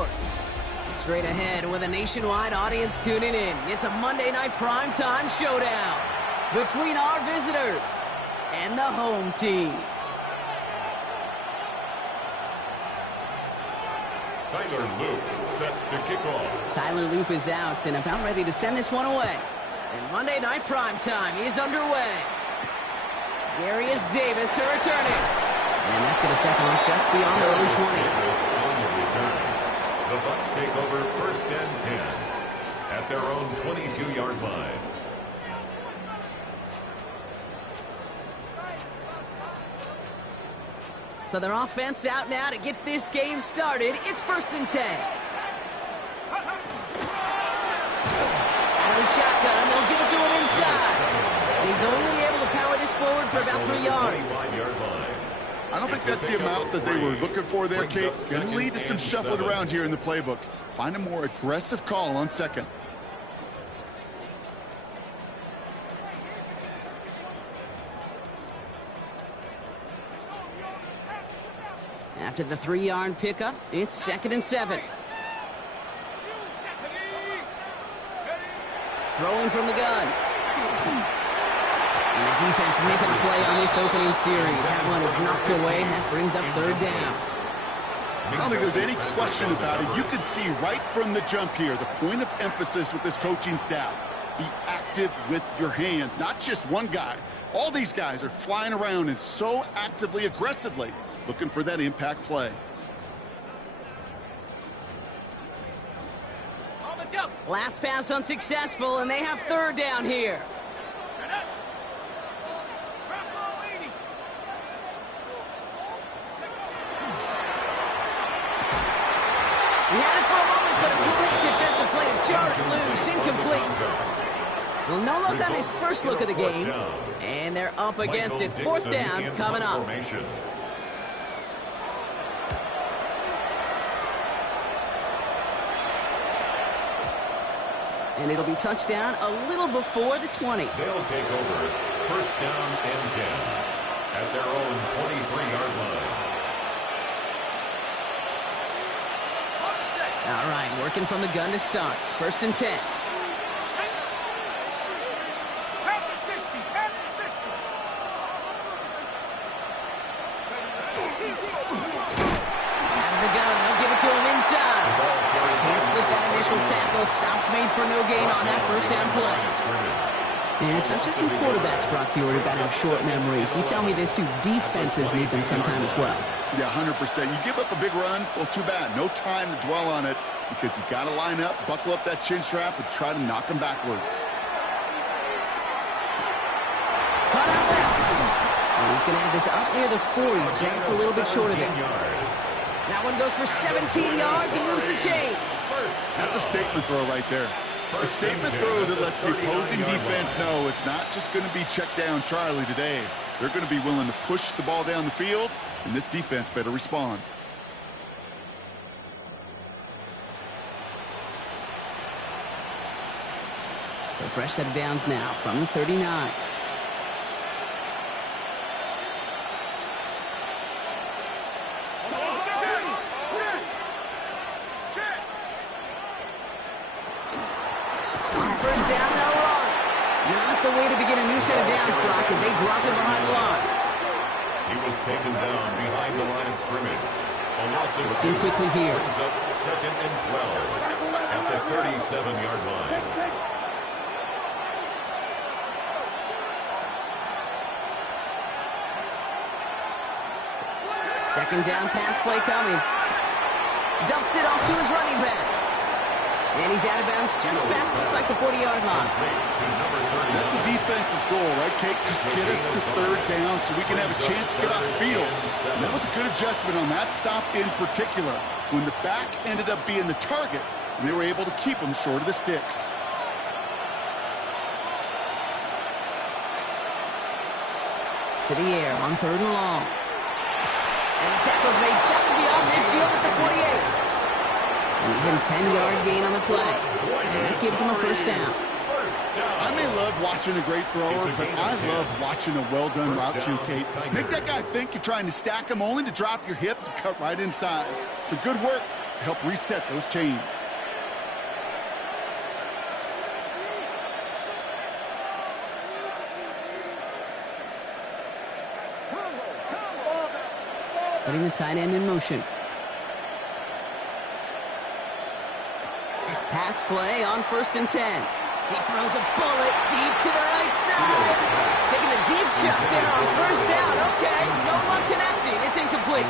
sports. Straight ahead with a nationwide audience tuning in. It's a Monday night primetime showdown between our visitors and the home team. Tyler Loop set to kick off. Tyler Loop is out and about ready to send this one away. And Monday night primetime is underway. Darius Davis to return it. And that's going to set them up just beyond their own 20. The Bucs take over 1st and 10 at their own 22-yard line. So their offense out now to get this game started. It's 1st and 10. Out of the shotgun, they'll give it to him inside. And he's only able to power this forward for about 3 yards. I don't think that's the amount that they were looking for there, Kate. Going to lead to some shuffling around here in the playbook. Find a more aggressive call on 2nd. After the 3-yard pickup, it's 2nd and 7. Throwing from the gun. And the defense making a play on this opening series. That one is knocked away, and that brings up 3rd down. I don't think there's any question about it. You can see right from the jump here, the point of emphasis with this coaching staff. Be active with your hands, not just one guy. All these guys are flying around and so actively, aggressively, looking for that impact play. Last pass unsuccessful, and they have 3rd down here. He had it for a moment, but a great defensive play to jar it loose, incomplete. Well, no look on his first look of the game, and they're up against it. 4th down coming up. And it'll be touchdown a little before the 20. They'll take over 1st down and 10 at their own 23-yard line. All right, working from the gun to start. 1st and 10. Tackle, stops made for no gain on that 1st down play. And it's not just some quarterbacks, Brock Hewitt, who got to have short memories. You tell me this too, defenses need them sometime as well. Yeah, 100%. You give up a big run, well, too bad. No time to dwell on it because you got to line up, buckle up that chin strap, and try to knock them backwards. Caught out left. And he's going to have this up near the 40, just a little bit short of it. That one goes for 17 yards and moves the chains. That's a statement throw right there. A statement throw that lets the opposing defense know it's not just going to be check down Charlie today. They're going to be willing to push the ball down the field, and this defense better respond. So fresh set of downs now from the 39. Set of downs, Brock, as they drop him behind the line. He was taken down behind the line of scrimmage. A loss of 2 quickly here. Brings up 2nd and 12 at the 37-yard line. Second down pass play coming. Dumps it off to his running back. And he's out of bounds just past, looks like the 40-yard line. That's a defense's goal, right, Kate? Just get us to 3rd down so we can have a chance to get off the field. And that was a good adjustment on that stop in particular. When the back ended up being the target, and they were able to keep him short of the sticks. To the air on 3rd and long. And the tackle's made just beyond midfield at the 48. An even 10-yard gain on the play. And that gives him a 1st down. I may love watching a great thrower, but I love watching a well-done route too, Kate. Make that guy think you're trying to stack him only to drop your hips and cut right inside. So good work to help reset those chains. Putting the tight end in motion. Pass play on 1st and 10. He throws a bullet deep to the right side. Taking a deep shot there on 1st down. Okay, no luck connecting. It's incomplete.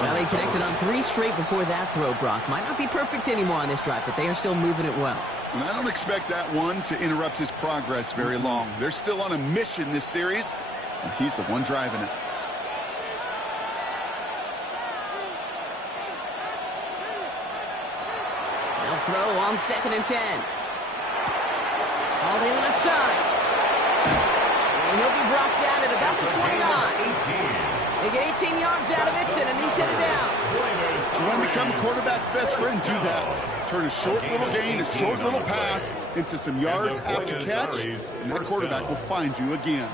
Well, he connected on 3 straight before that throw, Brock. Might not be perfect anymore on this drive, but they are still moving it well. And I don't expect that one to interrupt his progress very long. They're still on a mission this series, and he's the one driving it. They'll throw on 2nd and 10. All the left side. And he'll be brought down at about the 29. They get 18 yards out of it and a new set of downs. You want to become a quarterback's best friend, do that. Turn a short little gain, a short little pass into some yards after catch, and that quarterback will find you again.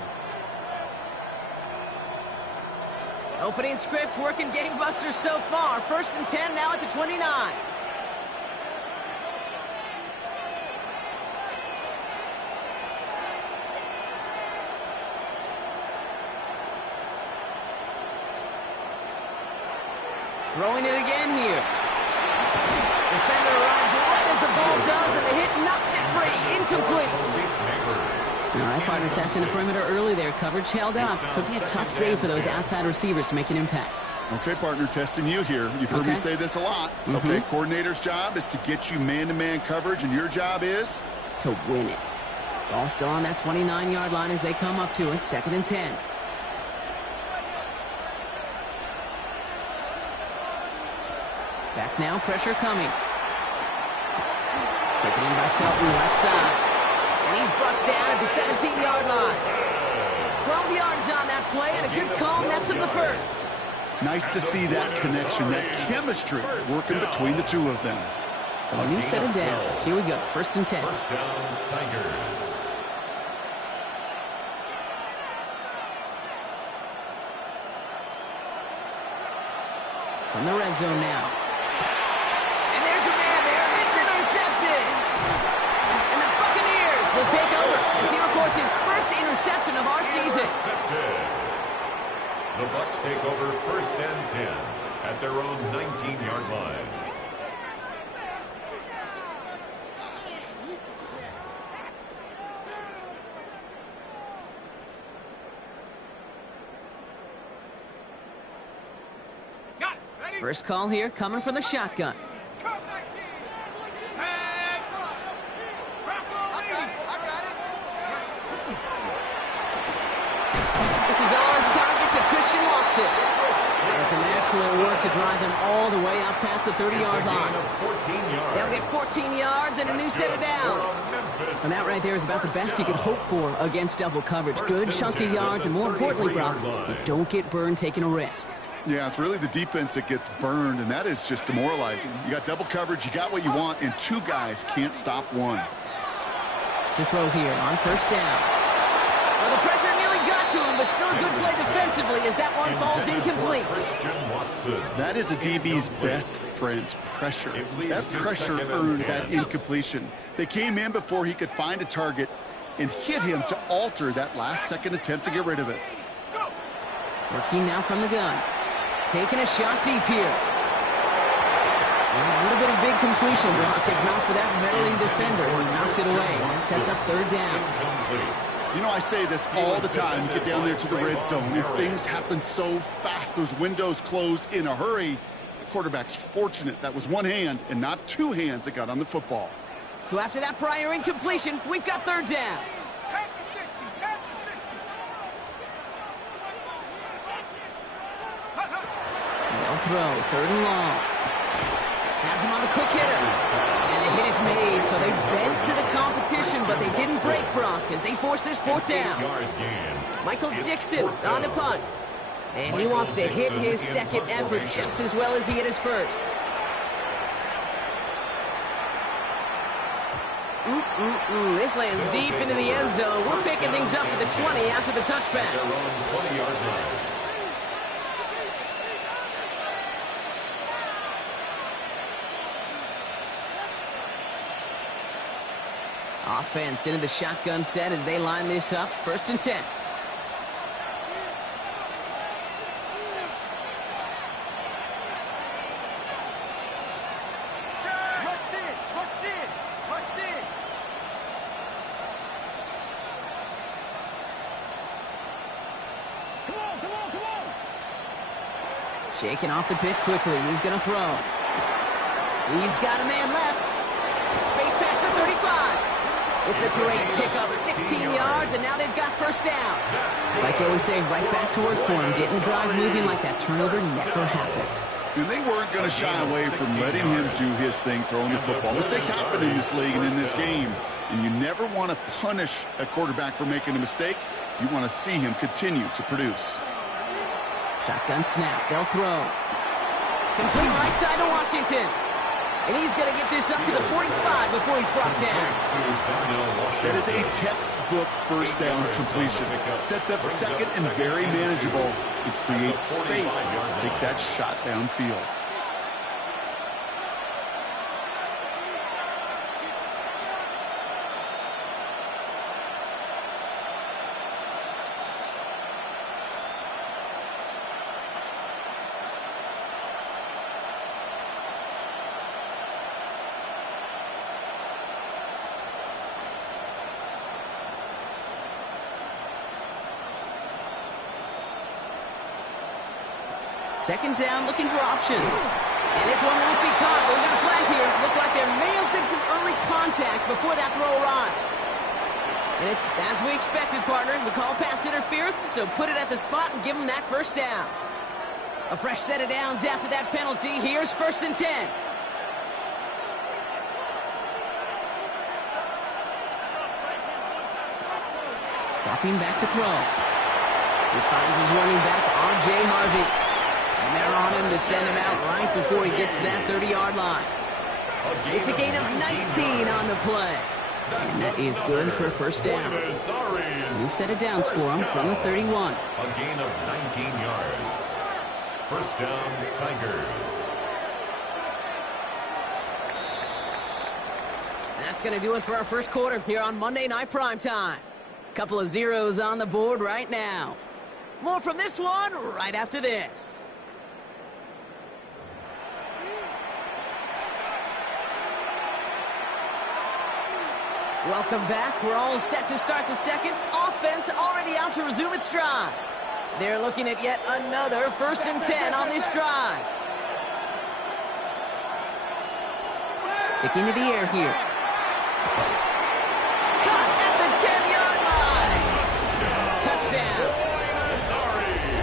Opening script working game busters so far. 1st and 10 now at the 29. Throwing it again here. Defender arrives right as the ball does, and the hit knocks it free. Incomplete. All right, partner testing the perimeter early there. Coverage held up. Could be a tough day for those outside receivers to make an impact. Okay, partner, testing you here. You've heard me say this a lot. Okay, coordinator's job is to get you man-to-man coverage, and your job is? To win it. Ball still on that 29-yard line as they come up to it. 2nd and 10. Back now, pressure coming. Taken in by Felton, left side. And he's brought down at the 17-yard line. 12 yards on that play, and a good call nets him the first. Nice to see that connection, that chemistry working between the two of them. So a new set of downs. Here we go, 1st and 10. First down, Tigers. From the red zone now. Intercepted. And the Buccaneers will take over as he records his first interception of our season. The Bucs take over 1st and 10 at their own 19-yard line. First call here coming from the shotgun. And some excellent work to drive them all the way out past the 30-yard line. They'll get 14 yards and a new set of downs. And that right there is about the best you could hope for against double coverage. Good chunky yards, and more importantly, Brock, you don't get burned taking a risk. Yeah, it's really the defense that gets burned, and that is just demoralizing. You got double coverage, you got what you want, and 2 guys can't stop one. To throw here on 1st down. Well, the pressure nearly got to him, but still a good play defensively as that one falls incomplete. That is a DB's best friend, pressure. That pressure earned that incompletion. They came in before he could find a target and hit him to alter that last-second attempt to get rid of it. Working now from the gun. Taking a shot deep here. Well, a little bit of big completion, Brock, if not for that meddling defender who knocked it away. That sets up 3rd down. You know, I say this all the time. You get down there to the red zone, and things happen so fast. Those windows close in a hurry. The quarterback's fortunate that was one hand and not 2 hands that got on the football. So after that prior incompletion, we've got 3rd down. They'll throw 3rd and long. Has him on the quick hitter. And the hit is made, so they bent to the competition, but they didn't break, Brock, as they force this 4th down. Michael Dixon on the punt. And he wants to hit his 2nd effort just as well as he hit his 1st. This lands deep into the end zone. We're picking things up at the 20 after the touchback. Offense into the shotgun set as they line this up. 1st and 10. Shaking off the pit quickly. He's going to throw. He's got a man left. Space pass for 35. It's a great pickup, 16 yards, and now they've got 1st down. It's like you always say, right back to work for him, getting the drive moving like that turnover never happened. And they weren't going to shy away from letting him do his thing, throwing the football. Mistakes happen in this league and in this game, and you never want to punish a quarterback for making a mistake. You want to see him continue to produce. Shotgun snap. They'll throw. Complete right side to Washington. And he's going to get this up to the 45 before he's brought down. That is a textbook 1st down completion. Sets up 2nd and very manageable. It creates space to take that shot downfield. Second down, looking for options. And this one won't be caught, but we got a flag here. Looked like there may have been some early contact before that throw arrived. And it's as we expected, partner. We call pass interference, so put it at the spot and give them that 1st down. A fresh set of downs after that penalty. Here's 1st and 10. Dropping back to throw. He finds his running back, R.J. Harvey. And they're on him to send him out right before he gets to that 30-yard line. It's a gain of 19 on the play. And that is good for a 1st down. New set of downs for him from the 31. A gain of 19 yards. 1st down, Tigers. That's going to do it for our 1st quarter here on Monday Night Primetime. Couple of zeros on the board right now. More from this one right after this. Welcome back. We're all set to start the 2nd. Offense already out to resume its drive. They're looking at yet another 1st and 10 on this drive. Sticking to the air here. Caught at the 10-yard line. Touchdown.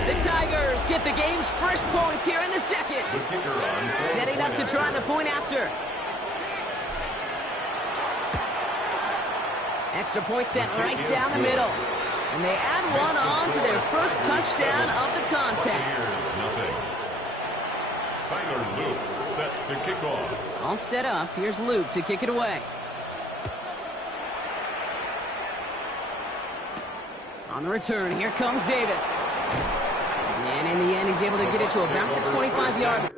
The Tigers get the game's first points here in the 2nd. Setting up to try the point after. Extra point set right down the middle. And they add one on to their 1st touchdown of the contest. Tyler Luke set to kick off. All set up. Here's Luke to kick it away. On the return, here comes Davis. And in the end, he's able to get it to about the 25-yard line.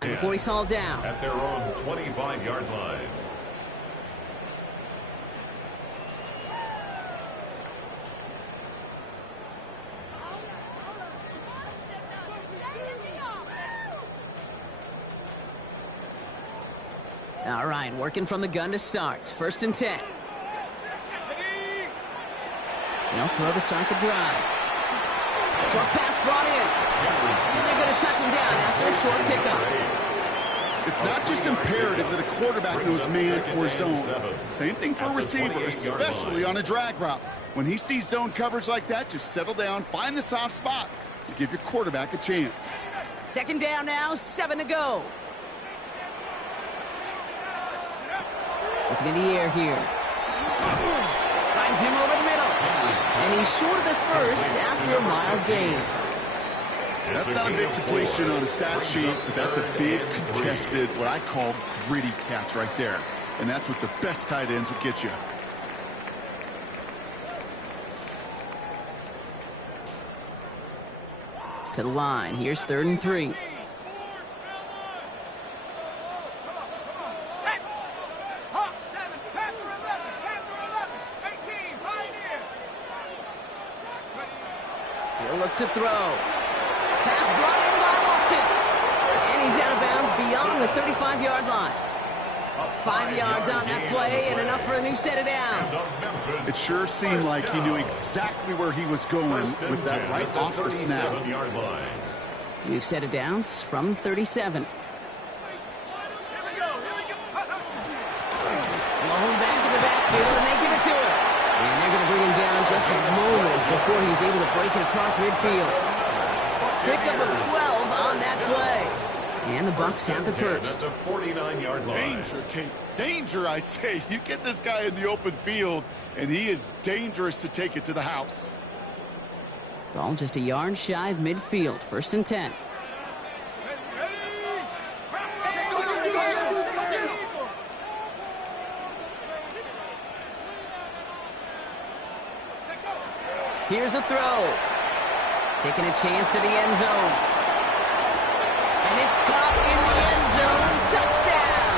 before he's hauled down. At their own 25-yard line. All right, working from the gun to start. 1st and 10. They'll throw to start the drive. Short pass brought in. And they're going to touch him down after a short pickup. It's not just imperative that a quarterback knows man or zone. Same thing for a receiver, especially on a drag route. When he sees zone coverage like that, just settle down, find the soft spot, and give your quarterback a chance. 2nd down now, 7 to go. Looking in the air here. Finds him over the middle. And he's short of the first after a mild gain. That's not a big completion on a stat sheet, but that's a big contested, what I call gritty catch right there. And that's what the best tight ends would get you. To the line. Here's 3rd and 3. He'll look to throw. Pass brought in by Watson. And he's out of bounds beyond the 35-yard line. 5 yards on that play and enough for a new set of downs. It sure seemed like he knew exactly where he was going with that right off the snap. New set of downs from 37. Blown back in the backfield, and they give it to him. And they're going to bring him down just a moment before he's able to break it across midfield. Pickup of 12 on that play. And the Bucs have the first. At the 49-yard line. Danger, Kate. Danger, I say. You get this guy in the open field, and he is dangerous to take it to the house. Ball just a yard shy of midfield. 1st and 10. Here's a throw. Taking a chance to the end zone. And it's caught in the end zone. Touchdown!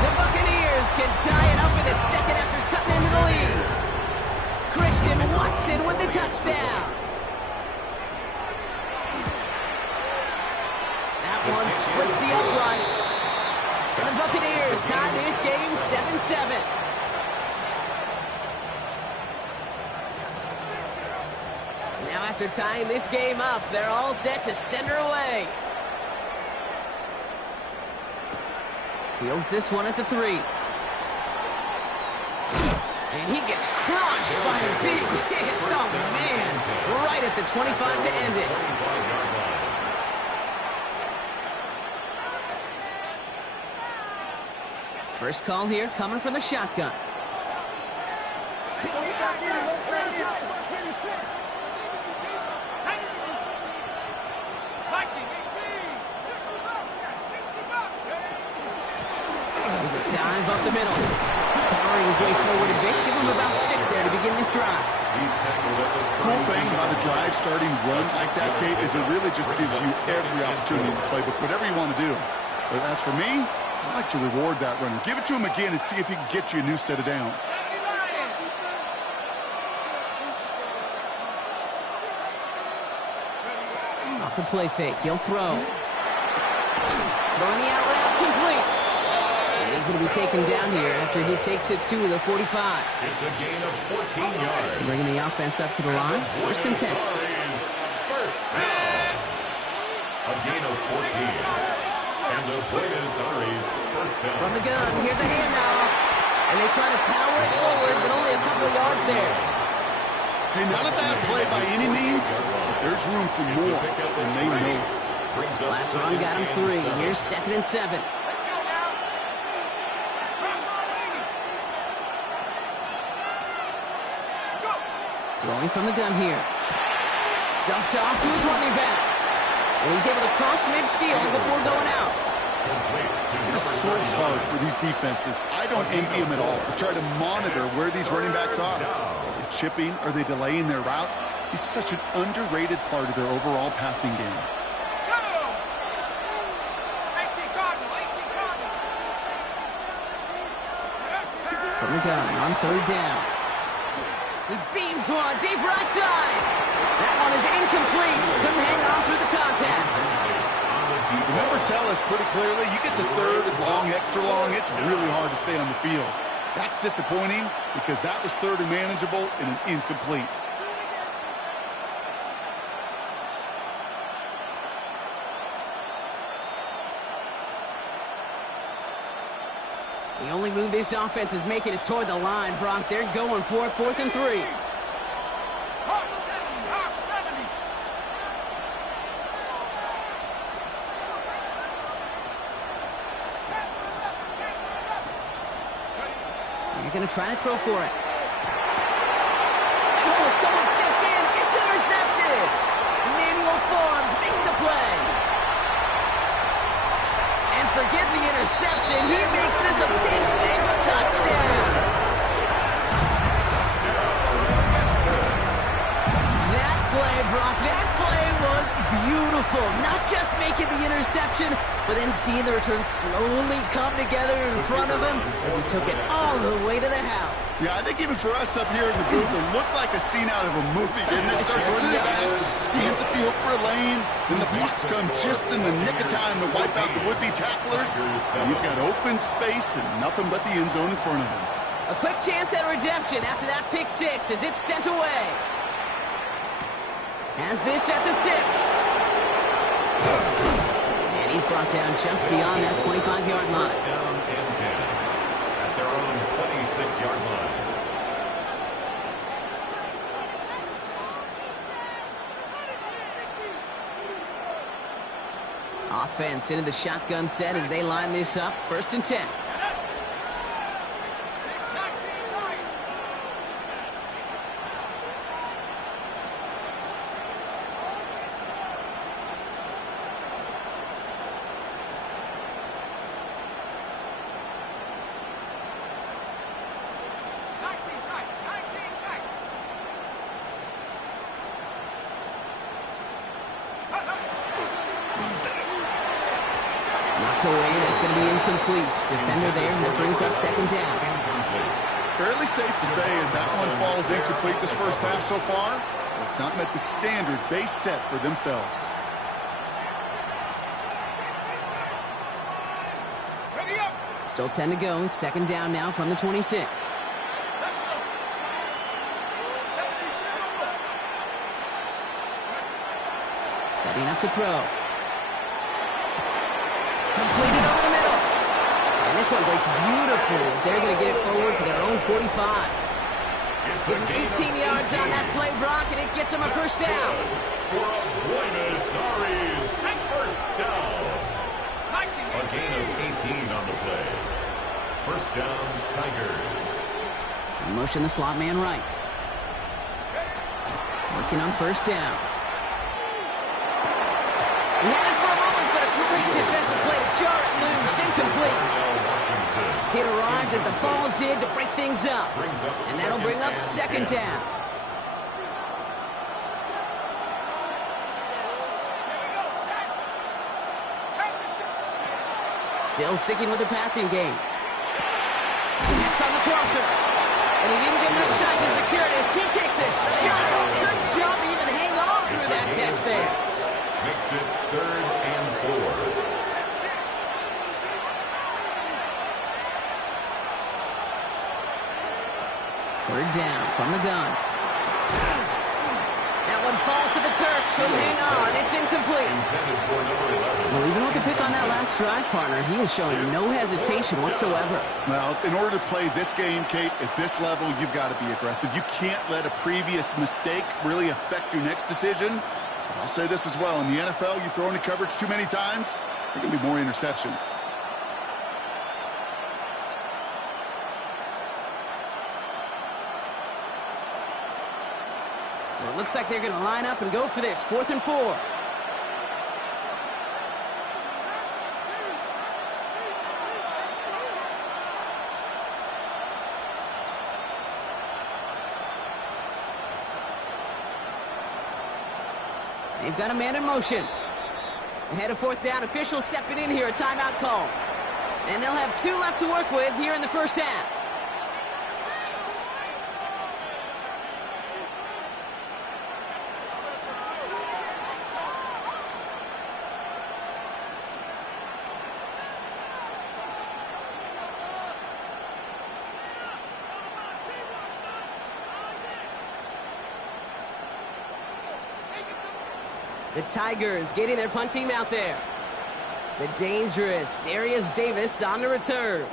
The Buccaneers can tie it up in a second after cutting into the lead. Christian Watson with the touchdown. That one splits the uprights. And the Buccaneers tie this game 7-7. Now after tying this game up, they're all set to send her away. Fields this one at the 3. And he gets crushed by a big hit. Oh, man. Right at the 25 to end it. First call here coming from the shotgun. Dive up the middle. Powering his way forward a bit. Give him about 6 there to begin this drive. Cool thing about a drive starting run like that, Kate, is it really just gives you every opportunity to play with whatever you want to do. But as for me, I like to reward that runner. Give it to him again and see if he can get you a new set of downs. Off the play fake. He'll throw. Throwing the out route complete. He's going to be taken down here after he takes it to the 45. It's a gain of 14 yards. Bringing the offense up to the line. 1st and 10. First down. A gain of 14. And the Buenos Aires first down. From the gun, here's a handoff. And they try to power it forward, but only a couple of yards there. Hey, not a bad play by any means, but there's room for more, and they know it. Last run got him 3. Here's 2nd and 7. Throwing from the gun here. Dumped off to his running back. And he's able to cross midfield before going out. It is so hard for these defenses. I don't envy them at all. We try to monitor where these running backs are. Are they chipping? Are they delaying their route? He's such an underrated part of their overall passing game. gun on third down. He beams one deep right side. That one is incomplete. Couldn't hang on through the contact. The numbers tell us pretty clearly, you get to third and long, extra long, it's really hard to stay on the field. That's disappointing because that was third and manageable and an incomplete. The only move this offense is making is toward the line, Brock. They're going for it, 4th and 3. You're going to try to throw for it. Oh, someone stepped in. It's intercepted. Emmanuel Forbes makes the play. And forget the interception. He makes this a pick-6 touchdown. That play, Brock, that play was beautiful. Not just making the interception, but then seeing the return slowly come together in front of him as he took it all the way to the house. Yeah, I think even for us up here in the booth, it looked like a scene out of a movie, didn't it? Starts running it back, scans the field for a lane, then the Bucs come just in the nick of time to wipe out the would-be tacklers. And he's got open space and nothing but the end zone in front of him. A quick chance at redemption after that pick-6 as it's sent away. Has this at the 6. And he's brought down just beyond that 25-yard line. First down and 10 at their own 26-yard line. Offense into the shotgun set as they line this up. 1st and 10. Knocked away. That's going to be incomplete. Defender there. That brings up 2nd down. Fairly safe to say as that one falls incomplete this first half so far. It's not met the standard they set for themselves. Still 10 to go. It's 2nd down now from the 26. Setting up to throw. Completed over the middle. And this one breaks beautifully as they're going to get it forward to their own 45. Give them 18 yards on that play, Brock, and it gets them a 1st down. For a Buenos Aires first down. A gain of 18 on the play. 1st down, Tigers. Motion the slot man right. Working on 1st down. He had it for a moment, but a great defensive play to jar it loose. Incomplete. It arrived as the ball did to break things up. And that'll bring up 2nd down. Still sticking with the passing game. Next on the crosser. And he didn't get much time to secure it as he takes a shot. Good job to even hang on through that catch there. Makes it 3rd and 4. Third down from the gun. That one falls to the turf. Couldn't hang on. It's incomplete. Well, even with the pick on that last drive, partner, he is showing no hesitation whatsoever. Well, in order to play this game, Kate, at this level, you've got to be aggressive. You can't let a previous mistake really affect your next decision. I'll say this as well. In the NFL, you throw into coverage too many times, there are going to be more interceptions. So it looks like they're going to line up and go for this. 4th and 4. They've got a man in motion. Ahead of 4th down, officials stepping in here, a timeout call. And they'll have 2 left to work with here in the 1st half. The Tigers getting their punt team out there. The dangerous Darius Davis on the return.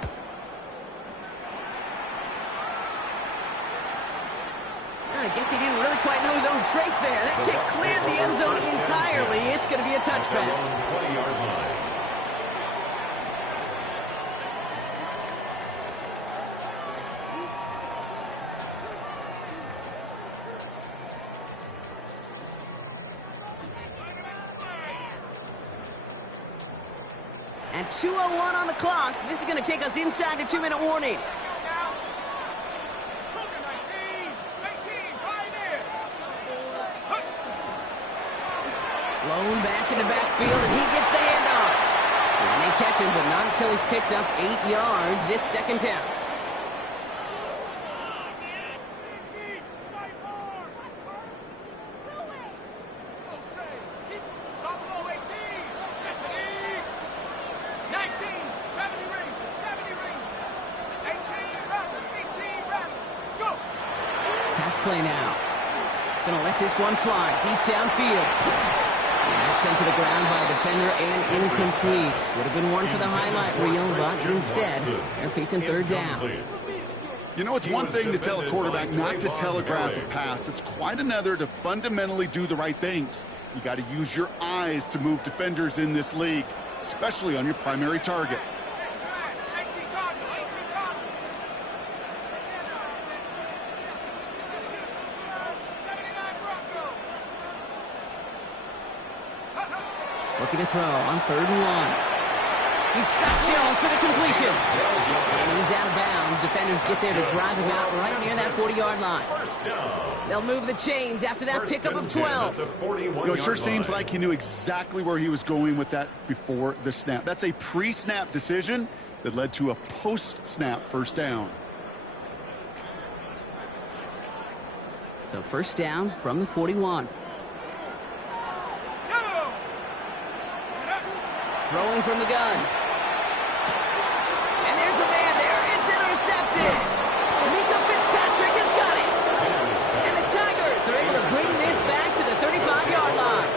I guess he didn't really quite know his own strength there. That kick cleared the end zone entirely. It's going to be a touchback. 20-yard line. And 2:01 on the clock. This is going to take us inside the 2-minute warning. Blown back in the backfield, and he gets the handoff. And they catch him, but not until he's picked up 8 yards. It's second down. Pass play now. Gonna let this one fly deep downfield. And that's sent to the ground by a defender and incomplete. Would have been one for the highlight reel, but instead, they're facing third down. You know, it's one thing to tell a quarterback not to telegraph a pass. It's quite another to fundamentally do the right things. You got to use your eyes to move defenders in this league, especially on your primary target. Looking to throw on 3rd and 1. He's got Jones for the completion. And he's out of bounds. Defenders get there to drive him out right near that 40-yard line. They'll move the chains after that pickup of 12. You know, it sure seems like he knew exactly where he was going with that before the snap. That's a pre-snap decision that led to a post-snap first down. So first down from the 41. Throwing from the gun. And there's a man there. It's intercepted. Mika Fitzpatrick has got it. And the Tigers are able to bring this back to the 35-yard line.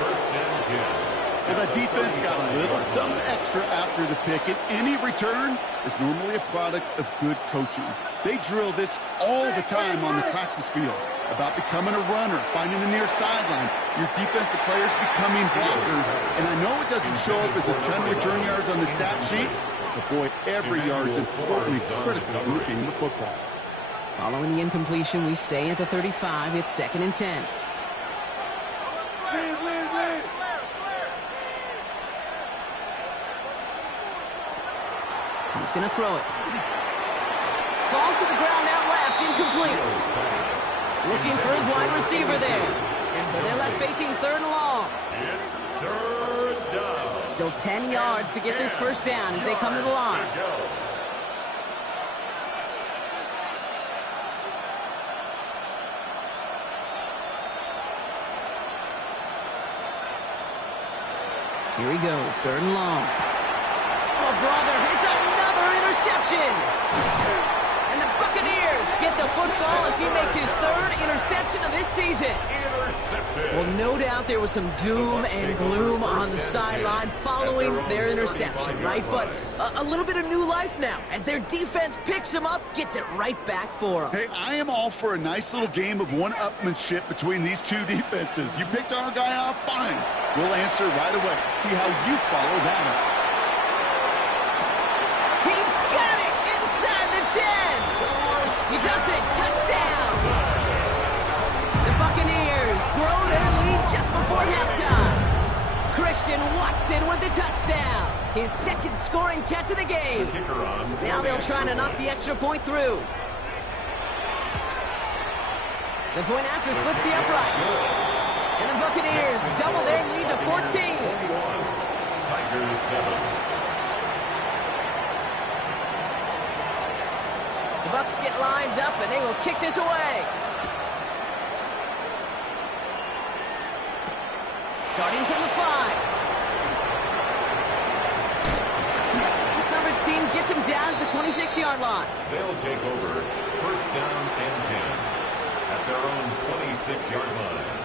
Well, that defense got a little something extra after the pick, and any return is normally a product of good coaching. They drill this all the time on the practice field about becoming a runner, finding the near sideline, your defensive players becoming blockers. And I know it doesn't show up as a ton of return yards on the stat sheet, but boy, every yard is importantly critical to the game of football. Following the incompletion, we stay at the 35. It's 2nd and 10. He's going to throw it. Falls to the ground out left, incomplete. Looking for his wide receiver there. So they're left facing 3rd and long. It's 3rd down. Still 10 yards to get this first down as they come to the line. Here he goes, 3rd and long. Oh, brother, it's another interception. And the Buccaneers get the football as he makes his 3rd interception of this season. Well, no doubt there was some doom and gloom on the sideline following their interception, right? But a little bit of new life now as their defense picks him up, gets it right back for them. Hey, I am all for a nice little game of one-upmanship between these two defenses. You picked our guy off, fine. We'll answer right away. See how you follow that up. He's got it inside the 10. He does it. Touchdown. The Buccaneers grow their lead just before halftime. Christian Watson with the touchdown. His 2nd scoring catch of the game. Now they'll try to knock the extra point through. The point after splits the uprights. And the Buccaneers double their lead to 14. Tigers 7. The Bucs get lined up, and they will kick this away. Starting from the 5. The coverage team gets him down at the 26-yard line. They'll take over 1st down and 10 at their own 26-yard line.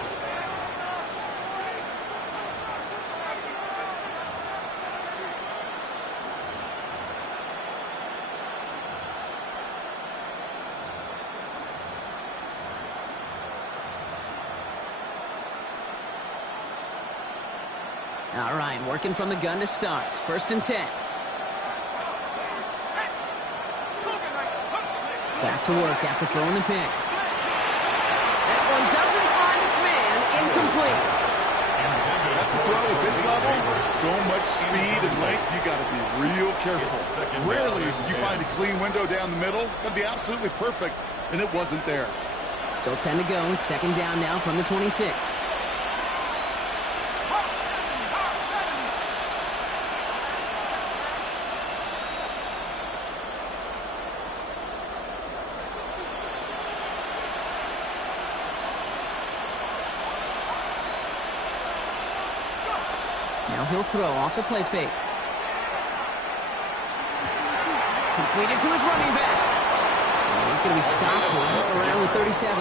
All right, working from the gun to start. 1st and 10. Back to work after throwing the pick. That one doesn't find its man. Incomplete. That's a throw at this level. So much speed and length, you got to be real careful. Rarely do you find a clean window down the middle. That'd be absolutely perfect, and it wasn't there. Still 10 to go. 2nd down now from the 26. Now he'll throw off the play fake. Completed to his running back. And he's going to be stopped right around the 37.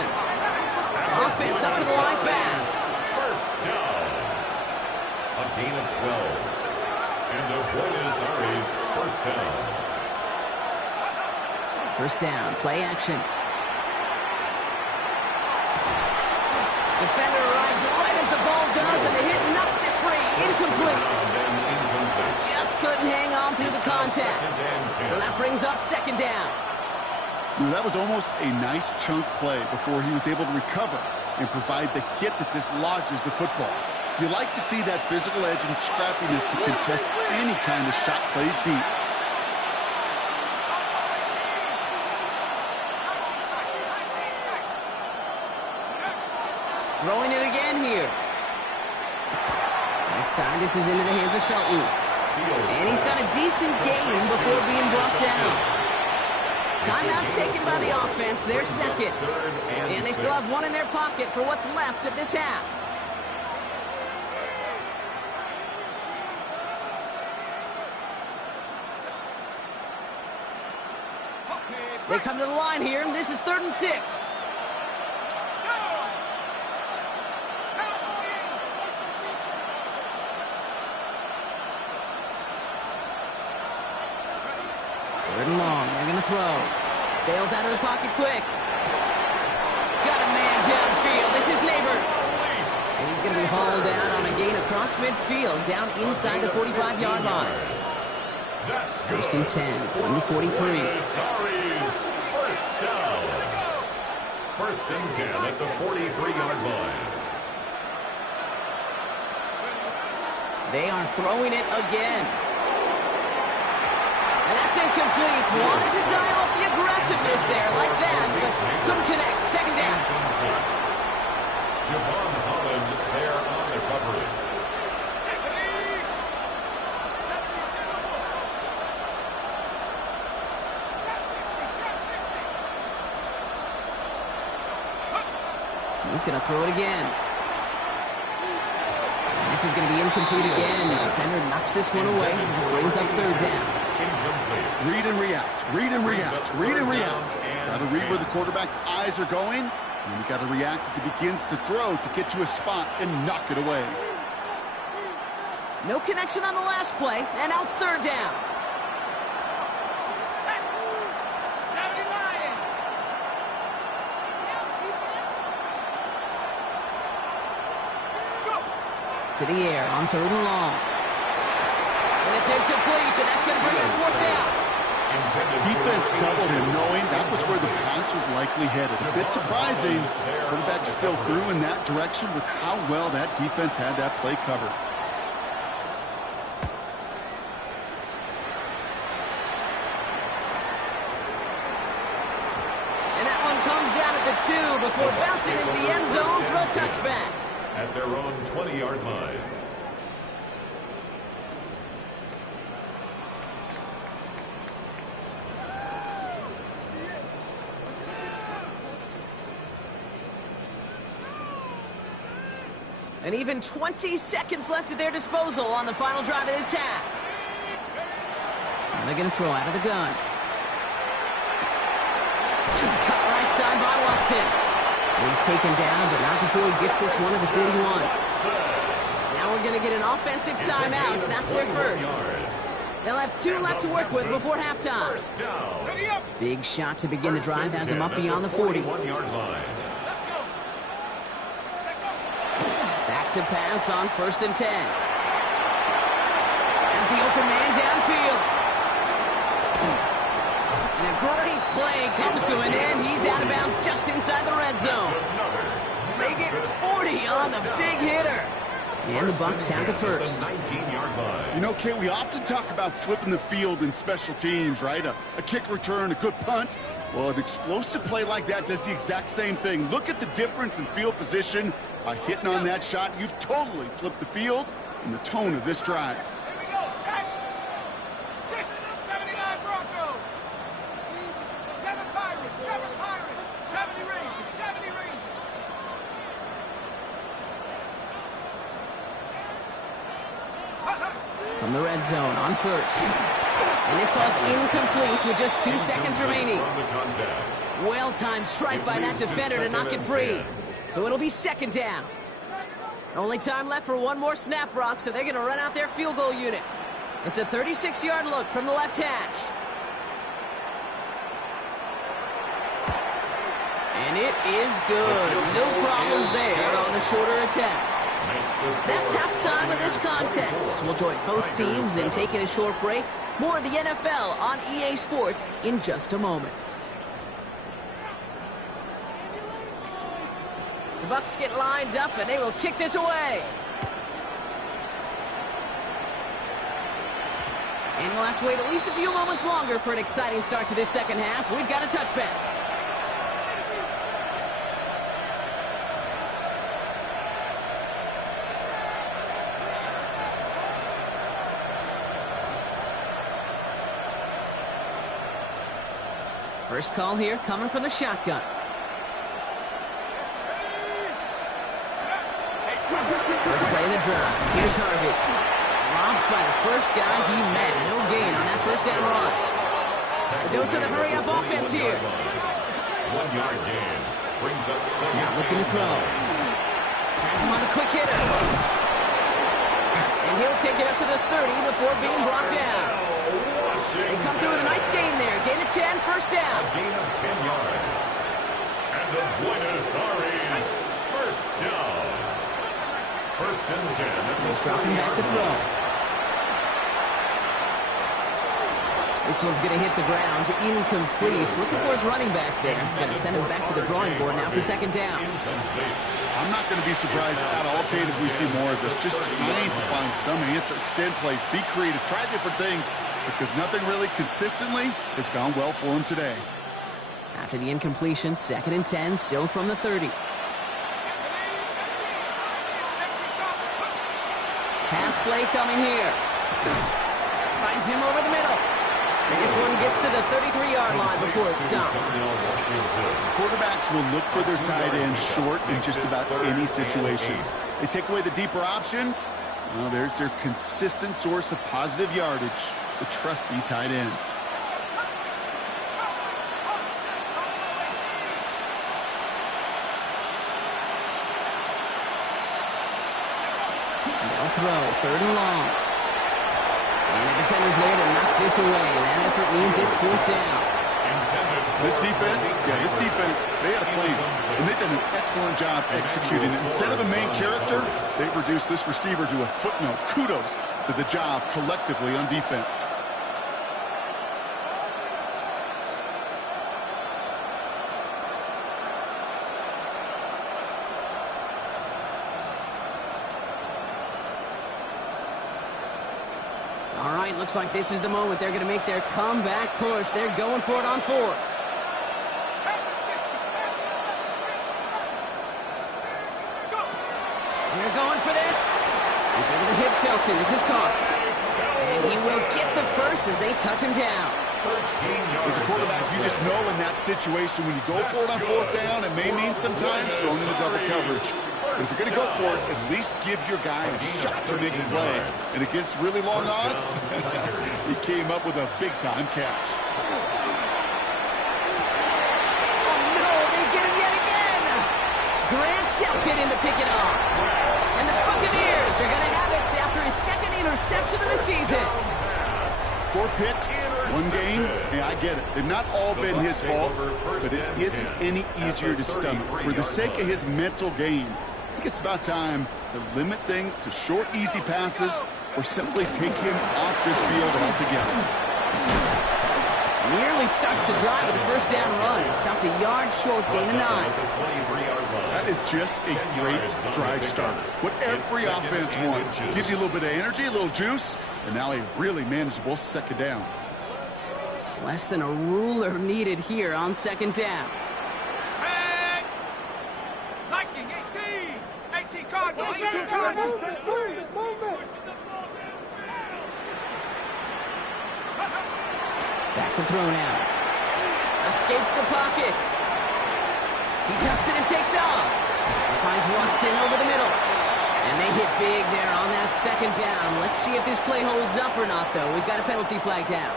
Offense up to the line fast. 1st down. A gain of 12. And the Buenos Aires 1st down. 1st down, play action. Defender arrives right as the ball does, and the hit knocks it free. Incomplete. Just couldn't hang on through the contact. So that brings up 2nd down. That was almost a nice chunk play before he was able to recover and provide the hit that dislodges the football. You like to see that physical edge and scrappiness to contest any kind of shot plays deep. Throwing it again here. Right side, this is into the hands of Felton. And he's got a decent gain before being brought down. Timeout taken by the offense, their 2nd. And they still have one in their pocket for what's left of this half. They come to the line here, and this is 3rd and 6. Third and long, they're going to throw. Bales out of the pocket quick. Got a man downfield. This is Neighbors. And he's going to be hauled down on a gain across midfield, down inside the 45-yard line. 1st and 10 from the 43. 1st down. 1st and 10 at the 43-yard line. They are throwing it again. And that's incomplete. Wanted to dial up the aggressiveness there like that, but couldn't connect. 2nd down. Javon Holland there on the coverage. He's going to throw it again. This is going to be incomplete again. The defender knocks this one away and brings up 3rd down. Read and react, read and react, read and react. Got to read where the quarterback's eyes are going, and you got to react as he begins to throw to get to a spot and knock it away. No connection on the last play, and now it's 3rd down. To the air on 3rd and long. And it's incomplete, and that's going to bring up 4th down. Defense doubled him, knowing that was where the pass was likely headed. A bit surprising. Quarterback still threw in that direction with how well that defense had that play covered. And that one comes down at the 2 before bouncing into the end zone for a touchback. At their own 20-yard line. And even 20 seconds left at their disposal on the final drive of this half. And they're going to throw out of the gun. It's cut right side by Watson. And he's taken down, but not before he gets this one to the 41. Now we're going to get an offensive timeout. That's their first. They'll have 2 left to work with before halftime. Big shot to begin the drive has them up beyond the 40. Back to pass on 1st and 10. downfield. And a great play comes to an end. He's out of bounds just inside the red zone. Make it 40 on the big hitter. And the Bucs have the first. You know, Kay, we often talk about flipping the field in special teams, right? A kick return, a good punt. Well, an explosive play like that does the exact same thing. Look at the difference in field position. By hitting on that shot, you've totally flipped the field and the tone of this drive. Here we go, set. 79 Broncos. 7 Pirates, 70 Rangers, 70 Rangers. From the red zone on first. And this falls incomplete with just 2 seconds remaining. Well-timed strike by that defender to knock it free. So it'll be second down. Only time left for one more snap, Brock, so they're going to run out their field goal unit. It's a 36-yard look from the left hash. And it is good. No problems there on the shorter attempt. That's halftime of this contest. We'll join both teams in taking a short break. More of the NFL on EA Sports in just a moment. The Bucs get lined up, and they will kick this away. And we'll have to wait at least a few moments longer for an exciting start to this second half. We've got a touchback. First call here coming from the shotgun. First play of the drive. Here's Harvey. Robbed by the first guy he met. No gain on that first down run. A dose of the hurry-up offense here. 1 yard gain. Brings up second. Now looking to throw. Pass him on the quick hitter. And he'll take it up to the 30 before being brought down. They come through with a nice gain there. Gain of 10, first down. A gain of 10 yards. And the Buenos Aires first down. First and 10. He's dropping back to throw. This one's going to hit the ground. Incomplete. He's looking for his running back there. He's going to send him back to the drawing board now for second down. I'm not going to be surprised at all, Kate, if we see more of this. Just trying to find some answer, extend plays, be creative, try different things, because nothing really consistently has gone well for him today. After the incompletion, second and 10, still from the 30. Pass play coming here. Finds him over the middle. And this one gets to the 33-yard line before it's stopped. Quarterbacks will look for their tight end short in just about any situation. They take away the deeper options. Well, there's their consistent source of positive yardage, the trusty tight end. They'll throw, third and long. And the defender's there to knock this away. That effort means it's fourth down. This defense, they had a plan, and they've done an excellent job executing it. Instead of a main character, they've reduced this receiver to a footnote. Kudos to the job collectively on defense. All right, looks like this is the moment. They're going to make their comeback push. They're going for it on fourth. They're going for this. He's able to hit Felton. This is cost. And he will get the first as they touch him down. As a quarterback, you just know in that situation when you go for it on fourth down, it may mean sometimes throwing into double coverage. But if you're going to go for it, at least give your guy a shot to make a play. And against really long odds, he came up with a big-time catch. Oh, no, they get him yet again. Grant Delpit in to pick it off. And the Buccaneers are going to have it after his second interception of the season. 4 picks, 1 game. Yeah, I get it. They've not all been his fault, but it isn't any easier to stomach. For the sake of his mental game, I think it's about time to limit things to short, easy passes or simply take him off this field altogether. Nearly starts the drive with the first down run. Stopped a yard short, gain of 9. That is just a great drive starter. What every offense wants. Gives you a little bit of energy, a little juice, and now a really manageable second down. Less than a ruler needed here on second down. Tag! Liking 18! 18 Cardinals! 18 Cardinals! Back to throw now. Escapes the pocket. He tucks it and takes off. Finds Watson over the middle. And they hit big there on that second down. Let's see if this play holds up or not, though. We've got a penalty flag down.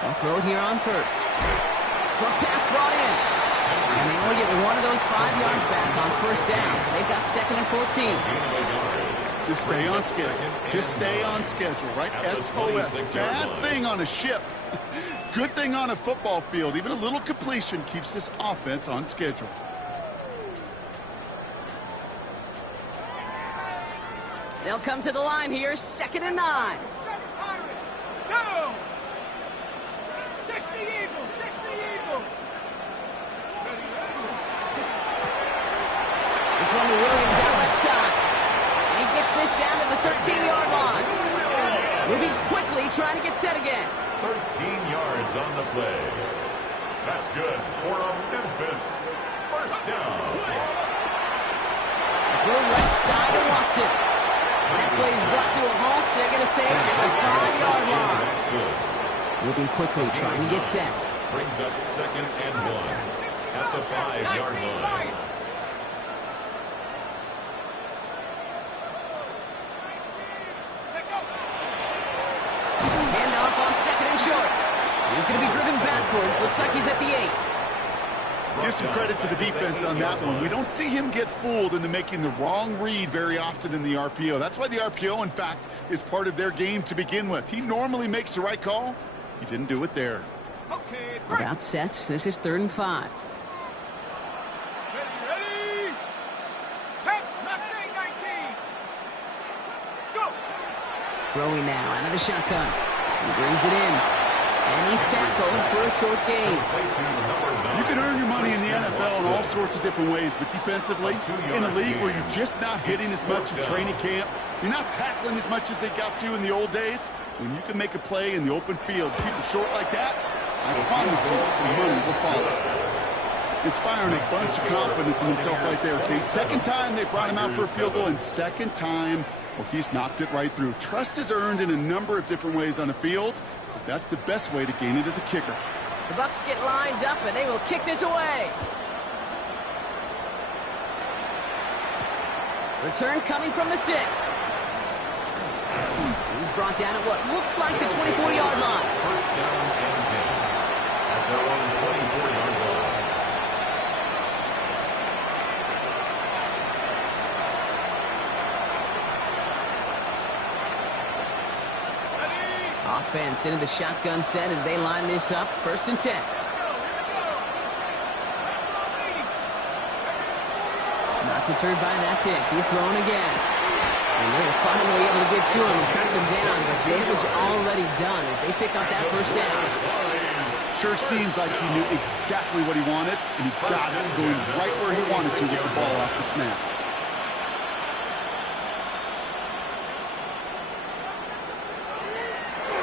They'll throw it here on first. Short pass brought in. And they only get one of those 5 yards back on first down. So they've got 2nd and 14. Just stay on schedule. Just stay on schedule, right? SOS. Bad thing on a ship. Good thing on a football field. Even a little completion keeps this offense on schedule. They'll come to the line here, 2nd and 9. Go! 60 Eagles! 60 Eagles! This one to Williams out left side. And he gets this down to the 13-yard line. Moving quickly, trying to get set again. 13 yards on the play. That's good for a Memphis first down. Throw left side to Watson. And that play is brought to a halt, so they're going to say at the 5-yard line. Moving quickly, trying to get set. Brings up 2nd and 1 at the 5-yard line. Hand off on 2nd and short. He's going to be driven backwards. Looks like he's at the 8. Give some credit to the defense on that one. We don't see him get fooled into making the wrong read very often in the RPO. That's why the RPO, in fact, is part of their game to begin with. He normally makes the right call. He didn't do it there. Okay, About set. This is 3rd and 5. ready? Hey, Mustang 19! Go! Throwing now out of the shotgun. He brings it in. And he's tackled for a short gain. You can earn your money in the NFL in all sorts of different ways, but defensively, in a league where you're just not hitting as much in training camp, you're not tackling as much as they got to in the old days, when you can make a play in the open field, keep it short like that, I promise you some money will follow. Inspiring a bunch of confidence in himself right there, Kate. Second time they brought him out for a field goal, and second time, well, he's knocked it right through. Trust is earned in a number of different ways on the field, but that's the best way to gain it as a kicker. The Bucs get lined up, and they will kick this away. Return coming from the 6. He's brought down at what looks like the 24-yard line. First down and 10 at their own 24-yard line. Offense into the shotgun set as they line this up. 1st and 10. Not deterred by that pick. He's thrown again. And they were finally able to get to him and touch him down. But damage already done as they pick up that 1st down. Sure seems like he knew exactly what he wanted, and he got it going right where he wanted to with the ball off the snap.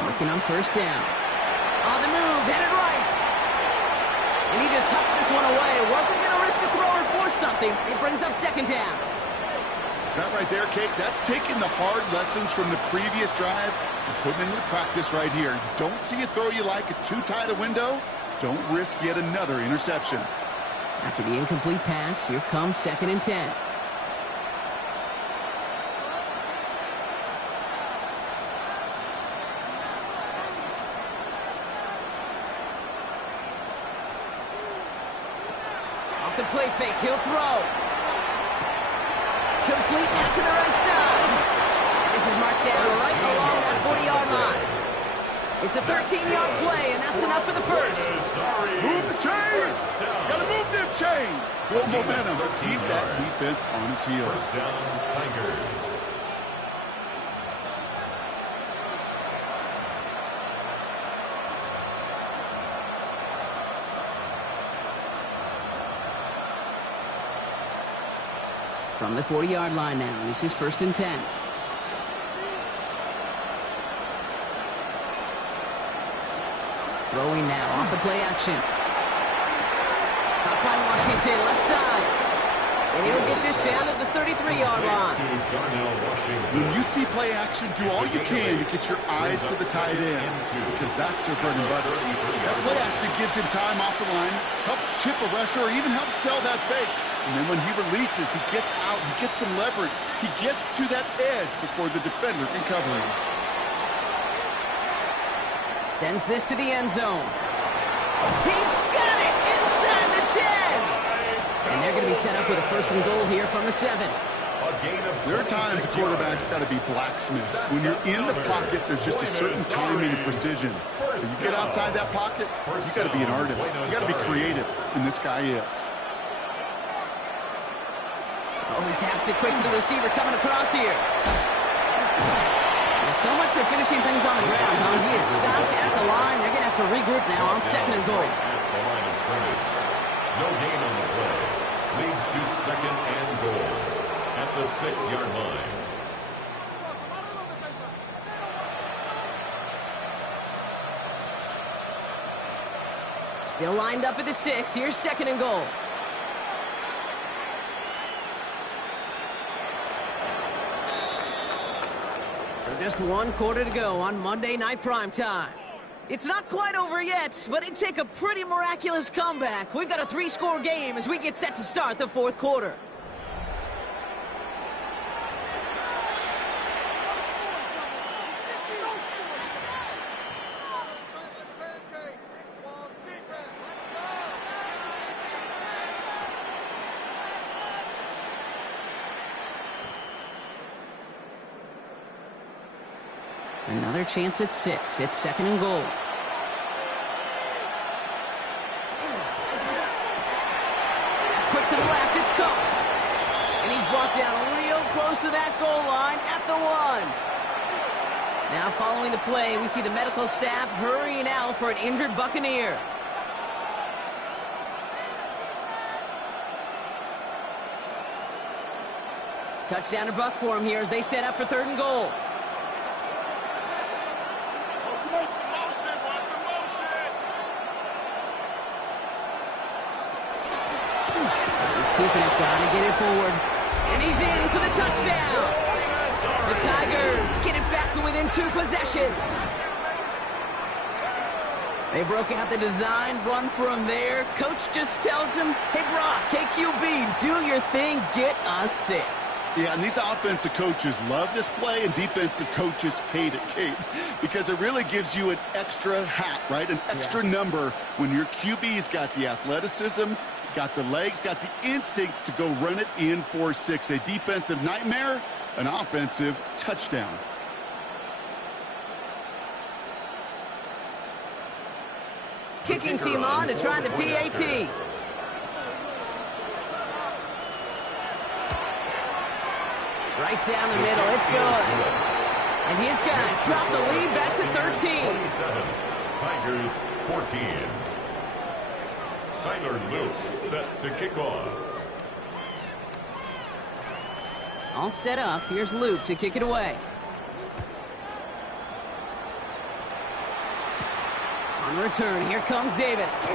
Working on 1st down. On the move, headed right. And he just hucks this one away. Wasn't going to risk a throw or force something. It brings up 2nd down. That right there, Kate, that's taking the hard lessons from the previous drive and putting it into practice right here. You don't see a throw you like, it's too tight a window. Don't risk yet another interception. After the incomplete pass, here comes 2nd and 10. the play fake. He'll throw. Complete out to the right side. And this is marked down right along that 40-yard line. It's a 13-yard play, and that's enough for the first. Move the chains! Gotta move them chains! Build momentum. Keep that defense on its heels. First down, Tigers. From the 40-yard line now, this is 1st and 10. Throwing now off the play action. Caught by Washington, left side. And he'll get this down to the 33-yard line. When you see play action, do all you can to get your eyes to the tight end, because that's their bread and butter. That play action gives him time off the line, helps chip a rusher, or even helps sell that fake. And then when he releases, he gets out, he gets some leverage. He gets to that edge before the defender can cover him. Sends this to the end zone. He's got it inside the 10. And they're going to be set up with a 1st and goal here from the 7. There are times a quarterback's got to be blacksmiths. When you're in the pocket, there's just a certain timing and precision. When you get outside that pocket, you got to be an artist. You got to be creative, and this guy is. Oh, he taps it quick to the receiver coming across here. Well, so much for finishing things on the ground, huh? He is stopped at the line. They're going to have to regroup now on 2nd and goal. No gain on the play. Leads to 2nd and goal at the 6-yard line. Still lined up at the 6. Here's 2nd and goal. So just 1 quarter to go on Monday Night Primetime. It's not quite over yet, but it'd take a pretty miraculous comeback. We've got a 3-score game as we get set to start the 4th quarter. Another chance at 6. It's 2nd and goal. Quick to the left, it's caught. And he's brought down real close to that goal line at the 1. Now following the play, we see the medical staff hurrying out for an injured Buccaneer. Touchdown or bust for him here as they set up for 3rd and goal. Keeping it, trying to get it forward. And he's in for the touchdown. The Tigers get it back to within 2 possessions. They broke out the design run from there. Coach just tells him, hey, Brock, KQB, do your thing, get us 6. Yeah, and these offensive coaches love this play, and defensive coaches hate it, Kate, because it really gives you an extra hat, right? An extra number when your QB's got the athleticism, got the legs, got the instincts to go run it in for 6. A defensive nightmare, an offensive touchdown. Kicking team on to try the PAT. Right down the middle, it's good. And his guys drop the lead back to 13. Tigers 14. Tyler Luke set to kick off. All set up. Here's Luke to kick it away. On return, here comes Davis.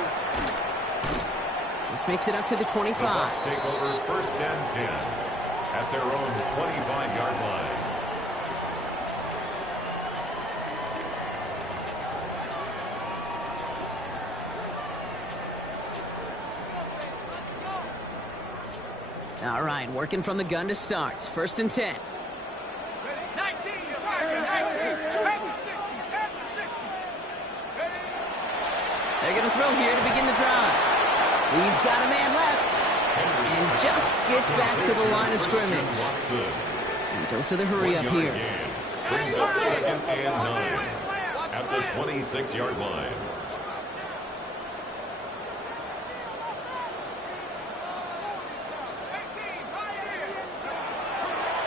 This makes it up to the 25. The Bucs take over 1st and 10 at their own 25-yard line. All right, working from the gun to start. 1st and 10. 19, Tiger, 19, at the 60, at the 60. They're going to throw here to begin the drive. He's got a man left. And just gets back to the line of scrimmage. And goes to the hurry up here. Brings up 2nd and 9 at the 26-yard line.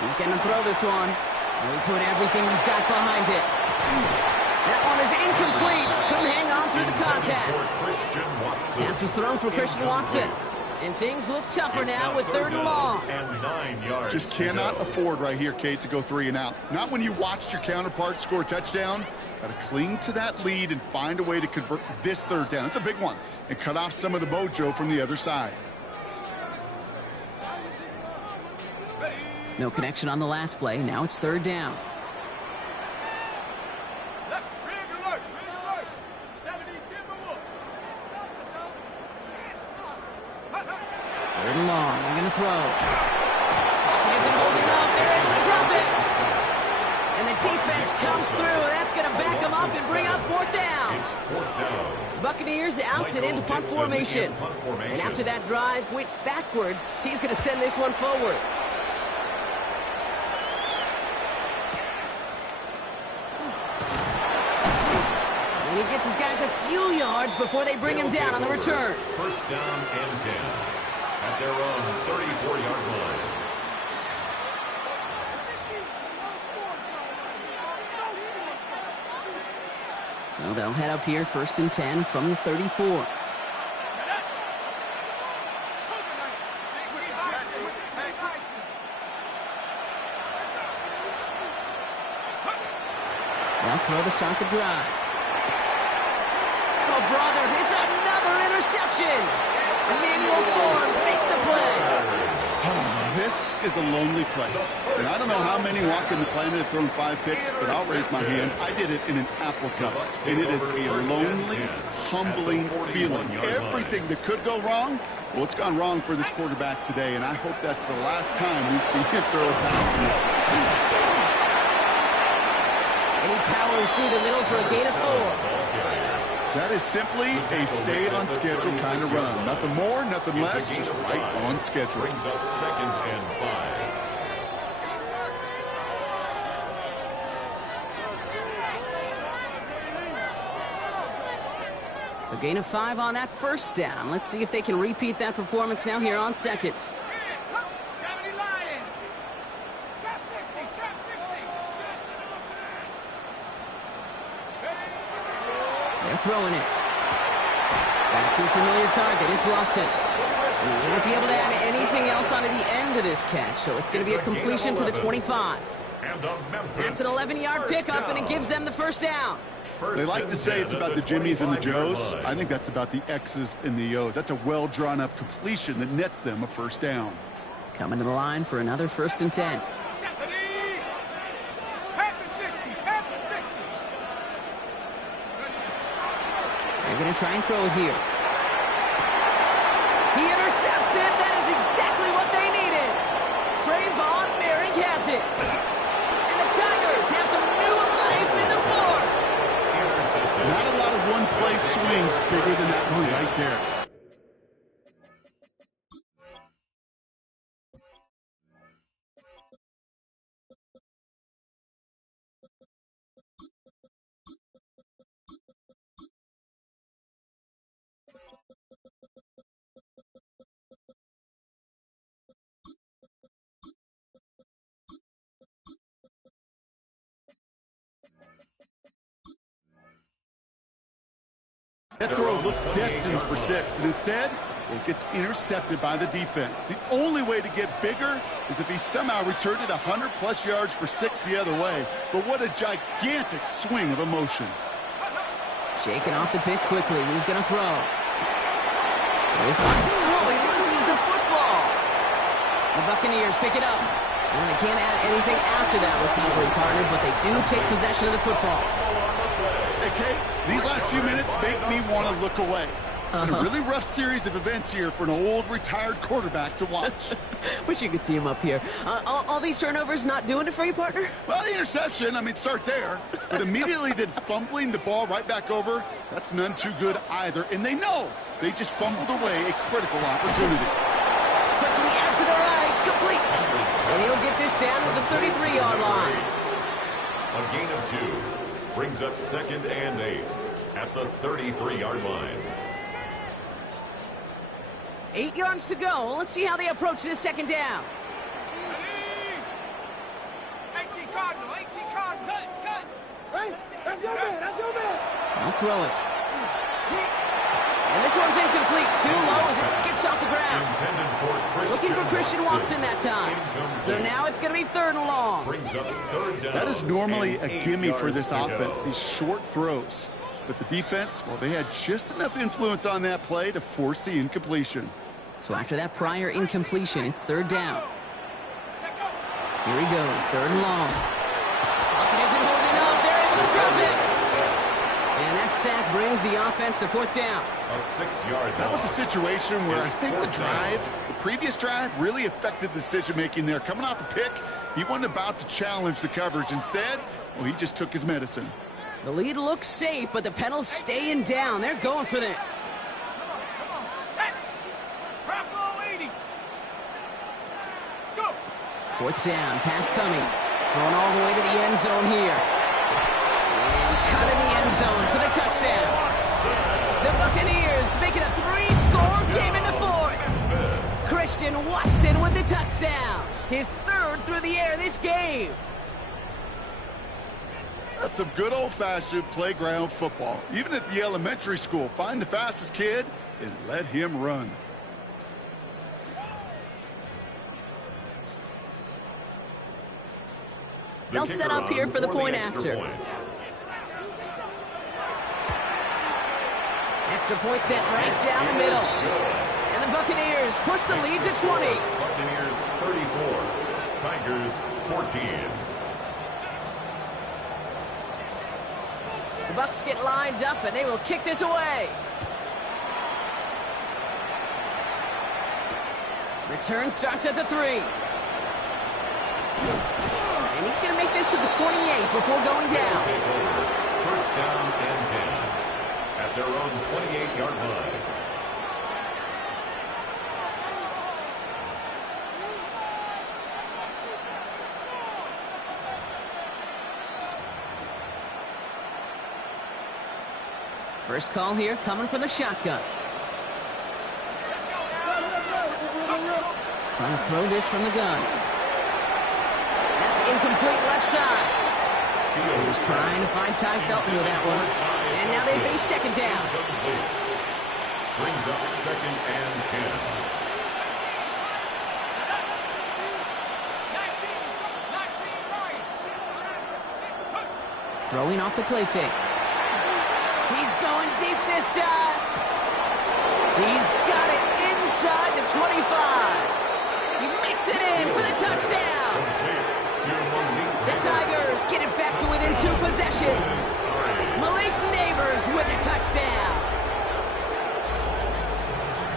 He's going to throw this one. And he put everything he's got behind it. That one is incomplete. Couldn't hang on through the contact. Pass was thrown for Christian Watson. And things look tougher now with 3rd and long. And 9 yards. Just cannot afford right here, Kate, to go 3 and out. Not when you watched your counterpart score a touchdown. Got to cling to that lead and find a way to convert this 3rd down. It's a big one. And cut off some of the mojo from the other side. No connection on the last play. Now it's 3rd down. Third and long. They're going to throw. He isn't holding up. They're able to drop it. And the defense comes through. That's going to back them up and bring up 4th down. It's 4th down. Buccaneers out and into punt formation. And after that drive went backwards, he's going to send this one forward. And he gets his guys a few yards before they bring him down on the return. 1st down and 10 at their own 34-yard line. So they'll head up here 1st and 10 from the 34. They'll throw to start the drive. Oh, brother, it's another interception. Emmanuel Forbes makes the play. This is a lonely place. And I don't know how many walk in the planet have thrown 5 picks, but I'll raise my hand. I did it in an Apple Cup. And it is a lonely, humbling feeling. Everything that could go wrong, well, it's gone wrong for this quarterback today. And I hope that's the last time we see him throw a pass in this. And he powers through the middle for a gain of 4. That is simply a stay-on-schedule kind of run. Nothing more, nothing less, just right on schedule. Brings up 2nd and 5. So gain of 5 on that 1st down. Let's see if they can repeat that performance now here on 2nd. They're throwing it. Back to a familiar target. It's Watson. And he won't be able to add anything else onto the end of this catch, so it's going to be a completion to the 25. That's an 11-yard pickup, and it gives them the 1st down. They like to say it's about the Jimmies and the Joes. I think that's about the X's and the O's. That's a well-drawn-up completion that nets them a 1st down. Coming to the line for another 1st and 10. They're going to try and throw it here. He intercepts it. That is exactly what they needed. Trayvon Merrick has it. And the Tigers have some new life in the 4th. Not a lot of one-play swings bigger than that one right there. That throw looked destined for 6, and instead, it gets intercepted by the defense. The only way to get bigger is if he somehow returned it 100-plus yards for 6 the other way. But what a gigantic swing of emotion. Shaking off the pick quickly. He's going to throw. Oh, he loses the football. The Buccaneers pick it up. And they can't add anything after that recovery, partner, but they do take possession of the football. Hey, Kate, these last few minutes make me want to look away. And a really rough series of events here for an old retired quarterback to watch. Wish you could see him up here. All these turnovers not doing it for you, partner? Well, the interception, I mean, start there. But immediately then fumbling the ball right back over, that's none too good either. And they know they just fumbled away a critical opportunity. Out to the right, complete. And he'll get this down to the 33-yard line. A gain of 2 brings up 2nd and 8 at the 33-yard line. 8 yards to go. Let's see how they approach this 2nd down. 18 Cardinal, 18 Cardinal. Cut. Hey, that's your man, that's your man. They'll throw it. And this one's incomplete. Too low as it skips off the ground. Looking for Christian Watson that time. So now it's going to be 3rd and long. Brings up 3rd down. That is normally and a 8 gimme for yards this to offense, go. these short throws. But the defense, well, they had just enough influence on that play to force the incompletion. So after that prior incompletion, it's 3rd down. Here he goes, 3rd and long. Pocket isn't holding up. They're able to drop it. And that sack brings the offense to 4th down. A 6-yard That was a loss. situation where I It's think the 4th down. previous drive, really affected the decision-making there. Coming off a pick, he wasn't about to challenge the coverage. Instead, well, he just took his medicine. The lead looks safe, but the penalty's staying down. They're going for this. Come on, set. Bravo 80. Go. 4th down, pass coming. Going all the way to the end zone here. And cut in the end zone for the touchdown. The Buccaneers make it a 3-score game in the 4th. Christian Watson with the touchdown. His 3rd through the air this game. That's some good old-fashioned playground football. Even at the elementary school, find the fastest kid and let him run. They'll set up here for the point after. Extra point set right down the middle. And the Buccaneers push the lead to 20. Buccaneers 34, Tigers 14. The Bucs get lined up, and they will kick this away. Return starts at the 3. And he's going to make this to the 28 before going down. Take over. 1st down and 10 at their own 28-yard line. First call here coming from the shotgun. Trying to throw this from the gun. That's incomplete left side. He was trying to find Ty Felton with that one. And now they face 2nd down. Brings up 2nd and 10. 19 right. Throwing off the play fake. He's going deep this time. He's got it inside the 25. He makes it in for the touchdown. The Tigers get it back to within 2 possessions. Malik Neighbors with a touchdown.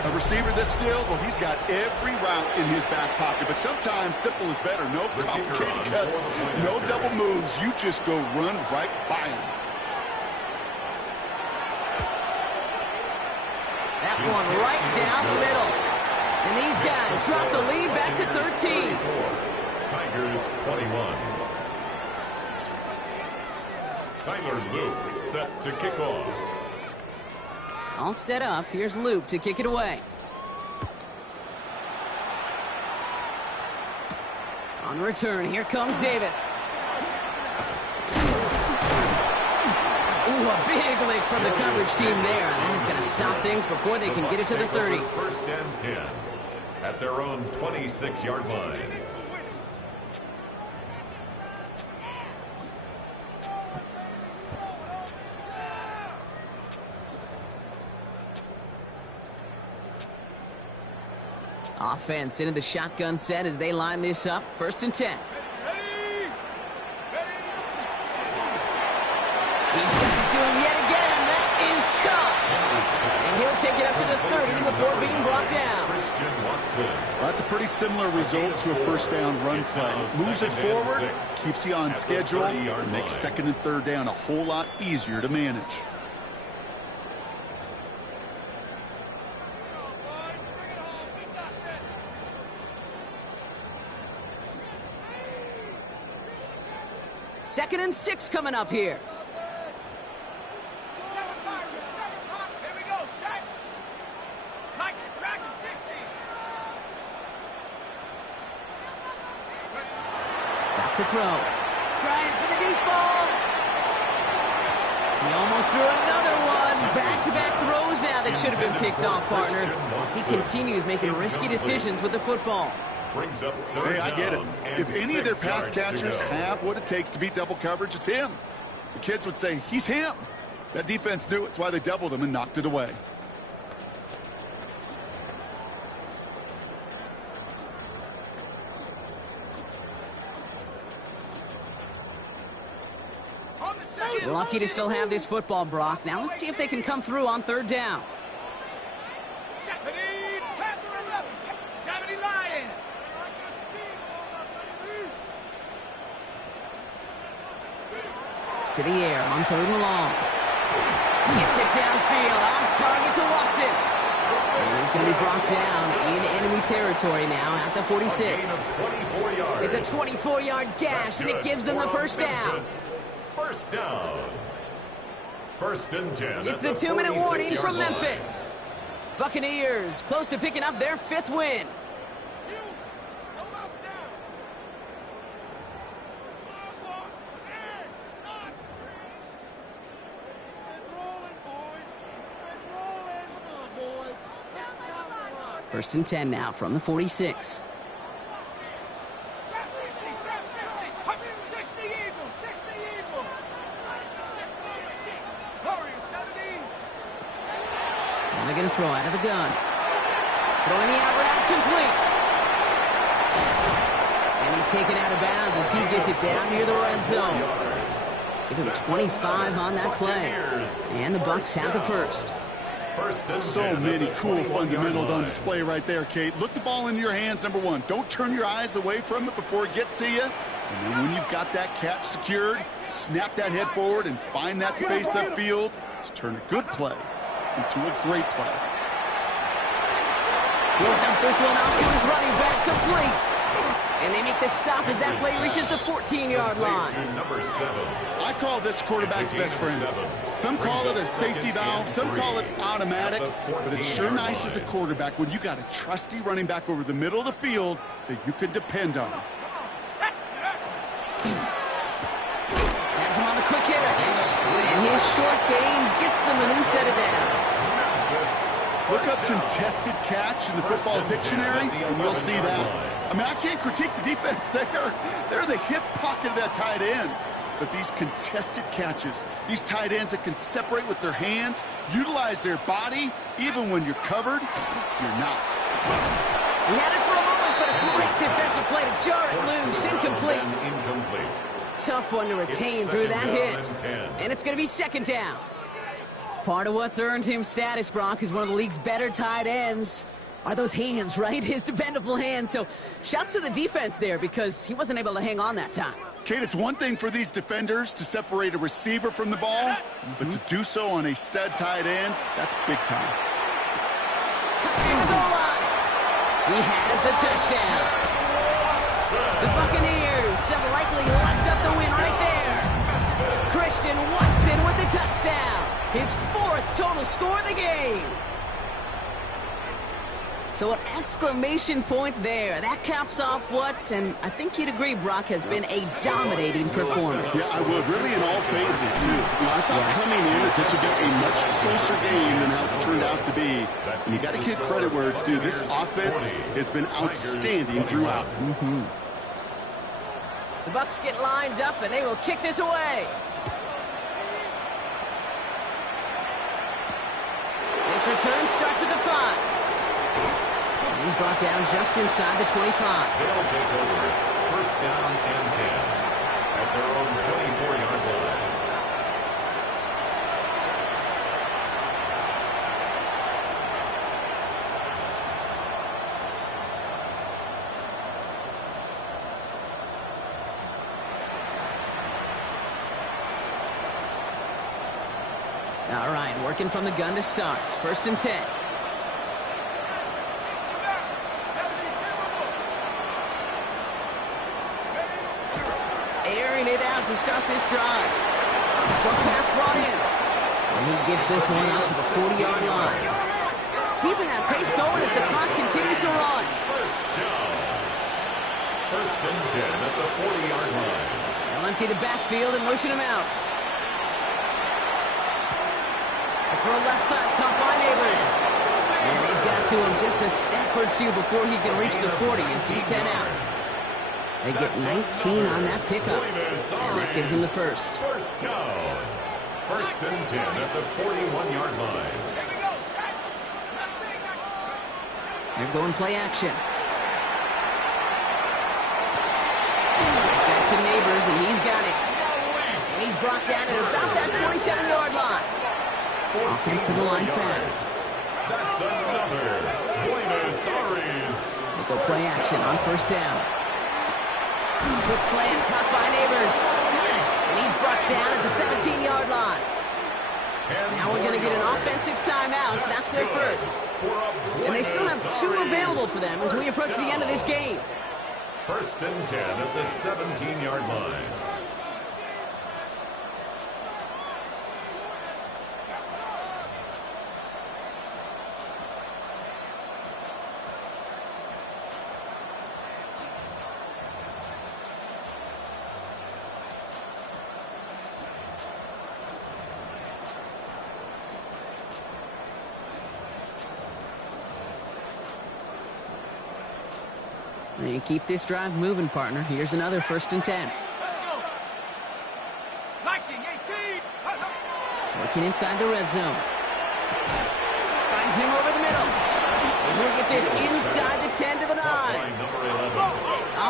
A receiver this skilled, well, he's got every route in his back pocket. But sometimes simple is better. No complicated cuts, no double moves. You just go run right by him. That one right down the middle. And these guys drop the lead back to 13. Tigers 21. Tyler Luke set to kick off. All set up. Here's Loop to kick it away. On return, here comes Davis. Ooh, a big lick from the coverage team there. And that is going to stop things before they can get it to the 30. 1st and 10 at their own 26-yard line. Offense into the shotgun set as they line this up. 1st and 10. He's got it to him yet again. That is caught. And he'll take it up to the 30 before being brought down. Christian Watson. That's a pretty similar result to a 1st down run play. Moves it forward, keeps you on schedule, and makes 2nd and 3rd down a whole lot easier to manage. 2nd and 6 coming up here. Here we go, set. Mike, track at 60. Back to throw. Trying for the deep ball. He almost threw another one. Back-to-back throws now that should have been picked off, partner, as he continues making risky decisions with the football. Hey, I get it. If any of their pass catchers have what it takes to beat double coverage, it's him. The kids would say, he's him. That defense knew it. It's why they doubled him and knocked it away. They're lucky to still have this football, Brock. Now let's see if they can come through on 3rd down. 70 Lions. To the air on 3rd and long. Gets it downfield on target to Watson. And he's going to be brought down in enemy territory now at the 46. It's a 24-yard gash, and it gives them the 1st down. First down. 1st and 10. It's the 2-minute warning from Memphis. Buccaneers close to picking up their 5th win. First and 10 now from the 46. Trap 60, trap 60. 60 Eagles, 60 Eagles. Warriors 70. Now they're going to throw out of the gun. Throwing the out route complete. And he's taken out of bounds as he gets it down near the red zone. Give him 25 on that play. And the Bucs have the 1st. So many cool fundamentals on display right there, Kate. Look the ball into your hands, number one. Don't turn your eyes away from it before it gets to you. And then when you've got that catch secured, snap that head forward and find that space upfield to turn a good play into a great play. He'll dump this one off to his running back, complete. And they make the stop as that play reaches the 14-yard line. Number 7. I call this quarterback's best friend. Some call it a safety valve, some call it automatic, but it's sure nice as a quarterback when you got a trusty running back over the middle of the field that you can depend on. Has him on the quick hitter. And his short game gets them a new set of downs. Look up contested catch in the football dictionary, and you'll see that. I mean, I can't critique the defense there. They're the hip pocket of that tight end. But these contested catches, these tight ends that can separate with their hands, utilize their body, even when you're covered, you're not. He had it for a moment, but a great defensive play to jar it loose. Incomplete. Tough one to retain through that hit. And it's going to be 2nd down. Part of what's earned him status, Brock, is one of the league's better tight ends. Are those hands, right? His dependable hands. So shouts to the defense there because he wasn't able to hang on that time. Kate, it's one thing for these defenders to separate a receiver from the ball, but to do so on a stud tight end, that's big time. Cutting the goal line. He has the touchdown. The Buccaneers have likely locked up the win right there. Christian Watson with the touchdown. His 4th total score of the game. So an exclamation point there. That caps off what, and I think you'd agree, Brock, has been a dominating performance. Yeah, I would. Really in all phases, too. You know, I thought coming in that this would be a much closer game than how it's turned out to be. And you got to give credit where it's due. This offense has been outstanding throughout. The Bucs get lined up, and they will kick this away. This return starts at the 5. He's brought down just inside the 25. They'll take over. 1st down and 10 at their own 24-yard line. All right, working from the gun to start. 1st and 10. Airing it down to start this drive. Short pass brought in. And he gets this one out to the 40-yard line. Keeping that pace going as the clock continues to run. First down. First and 10 at the 40-yard line. They'll empty the backfield and motion him out. A throw left side, caught by Neighbors. And they've got to him just a step or two before he can reach the 40 as he's sent out. They get 19 on that pickup, and that gives him the first. First down. First and 10 at the 41-yard line. They're going play action. Back to Neighbors, and he's got it. And he's brought down at about that 27-yard line. Offensive line fast. That's another. Buenos Aires. They go play action on first down. Quick slant, caught by Neighbors. And he's brought down at the 17-yard line. Now we're going to get an offensive timeout, so that's their first. And they still have 2 available for them as we approach the end of this game. First and 10 at the 17-yard line. And keep this drive moving, partner. Here's another first and 10. Let's go. 19, 18. Working inside the red zone. Finds him over the middle. And he'll get this inside the 10 to the 9. Number 11.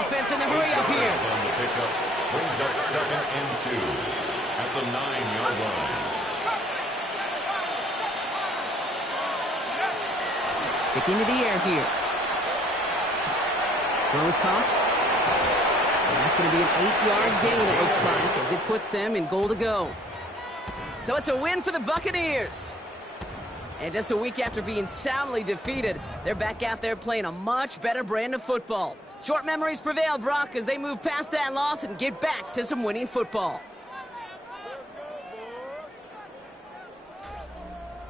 Offense in the hurry up here. On the pickup, brings up second and 2 at the 9-yard line. Sticking to the air here. Throw is caught. And that's going to be an 8-yard gain, it looks like, as it puts them in goal to go. So it's a win for the Buccaneers. And just a week after being soundly defeated, they're back out there playing a much better brand of football. Short memories prevail, Brock, as they move past that loss and get back to some winning football.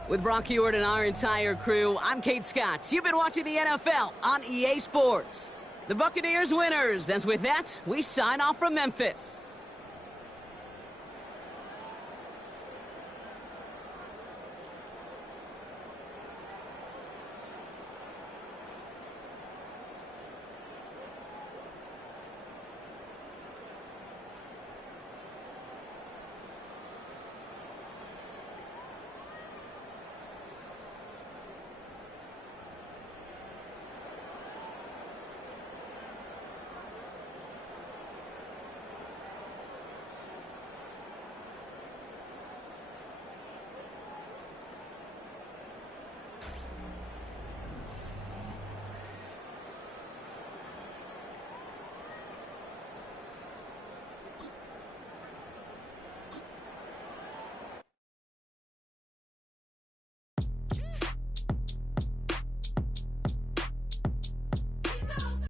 With Brock Hewitt and our entire crew, I'm Kate Scott. You've been watching the NFL on EA Sports. The Buccaneers winners, as with that, we sign off from Memphis.